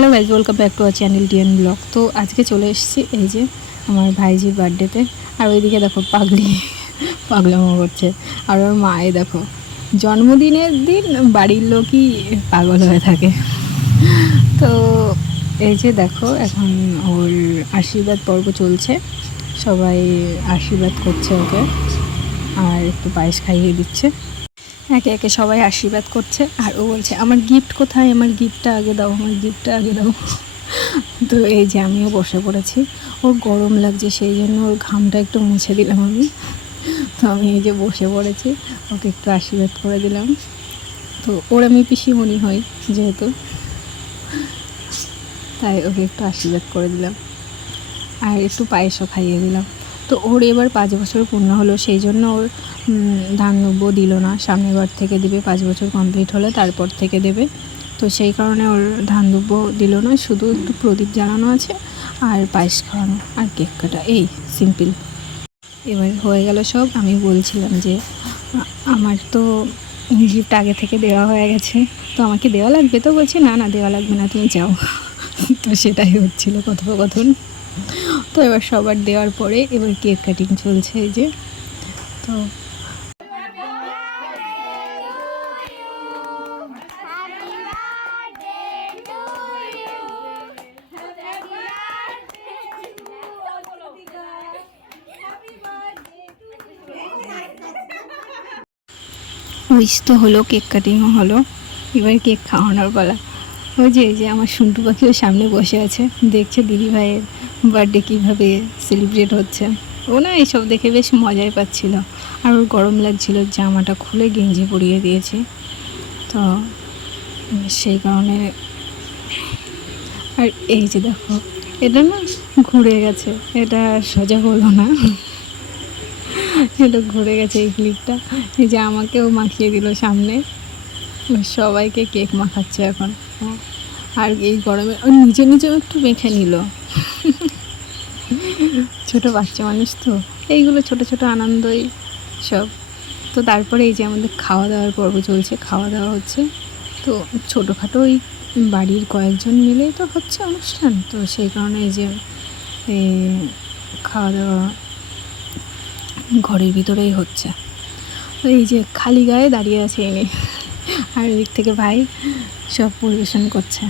Hello guys, welcome back to our channel DN blog. তো আজকে চলে এসেছি এই যে আমার ভাইজির বার্থডেতে। আর ওইদিকে দেখো পাগলামো করছে। আর ওর মায়ে দেখো, জন্মদিনের দিন বাড়ির লোকই পাগল হয়ে থাকে। তো এই যে দেখো, এখন ওর আশীর্বাদ পর্ব চলছে, সবাই আশীর্বাদ করছে ওকে আর একটু পায়েস খাইয়ে দিচ্ছে। একে একে সবাই আশীর্বাদ করছে আর ও বলছে আমার গিফট কোথায়, আমার গিফটটা আগে দাও, আমার গিফটটা আগে দাও। তো এই যে আমিও বসে পড়েছি। ওর গরম লাগছে, সেই জন্য ওর ঘামটা একটু মুছে দিলাম আমি। তো আমি এই যে বসে পড়েছি, ওকে একটু আশীর্বাদ করে দিলাম। তো ওর আমি পিসিমণি হই যেহেতু, তাই ওকে একটু আশীর্বাদ করে দিলাম আর একটু পায়েসও খাইয়ে দিলাম। তো ওর এবার 5 বছর পূর্ণ হলো, সেই জন্য ওর ধানদ্রব্য দিল না, সামনের বার থেকে দেবে। 5 বছর কমপ্লিট হলে তারপর থেকে দেবে। তো সেই কারণে ওর ধানদ্রব্য দিল না, শুধু একটু প্রদীপ জ্বালানো আছে আর পায়েস খাওয়ানো আর কেক কাটা, এই সিম্পল। এবার হয়ে গেল সব। আমি বলছিলাম যে আমার তো গিফট আগে থেকে দেওয়া হয়ে গেছে, তো আমাকে দেওয়া লাগবে। তো বলছে না না, দেওয়া লাগবে না, তুমি যাও। তো সেটাই হচ্ছিল কথোপকথন। তো এবার সবার দেওয়ার পরে এবার কেক কাটিং চলছে এই যে। তো উইশ তো হলো, কেক কাটিংও হলো, এবার কেক খাওয়ানোর পালা। ওই যে এই যে আমার সন্টু পাখিও সামনে বসে আছে, দেখছে দিদি ভাইয়ের বার্থডে কীভাবে সেলিব্রেট হচ্ছে। ও না এইসব দেখে বেশ মজাই পাচ্ছিল। আর ওর গরম লাগছিল, জামাটা খুলে গেঞ্জি পরিয়ে দিয়েছি। তো সেই কারণে। আর এই যে দেখো, এটা না ঘুরে গেছে, এটা সোজা হলো না, এটা ঘুরে গেছে এই ক্লিপটা। এই যে আমাকেও মাখিয়ে দিল সামনে, সবাইকে কেক মাখাচ্ছে এখন। আর এই গরমে ও নিজে নিজেও একটু মেখে নিল। ছোট বাচ্চা মানুষ তো, এইগুলো ছোট ছোট আনন্দই সব। তো তারপরে এই যে আমাদের খাওয়া দাওয়ার পর্ব চলছে, খাওয়া দাওয়া হচ্ছে। তো ছোটোখাটো ওই বাড়ির কয়েকজন মিলেই তো হচ্ছে অনুষ্ঠান, তো সেই কারণে এই যে খাওয়া দাওয়া ঘরের ভিতরেই হচ্ছে। তো এই যে খালি গায়ে দাঁড়িয়ে আছে এনে, আর এদিক থেকে ভাই সব পরিবেশন করছে।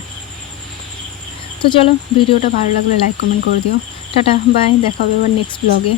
তো চলো, ভিডিওটা ভালো লাগলে লাইক কমেন্ট করে দিও। টাটা বাই, দেখা হবে এবার নেক্সট ব্লগে।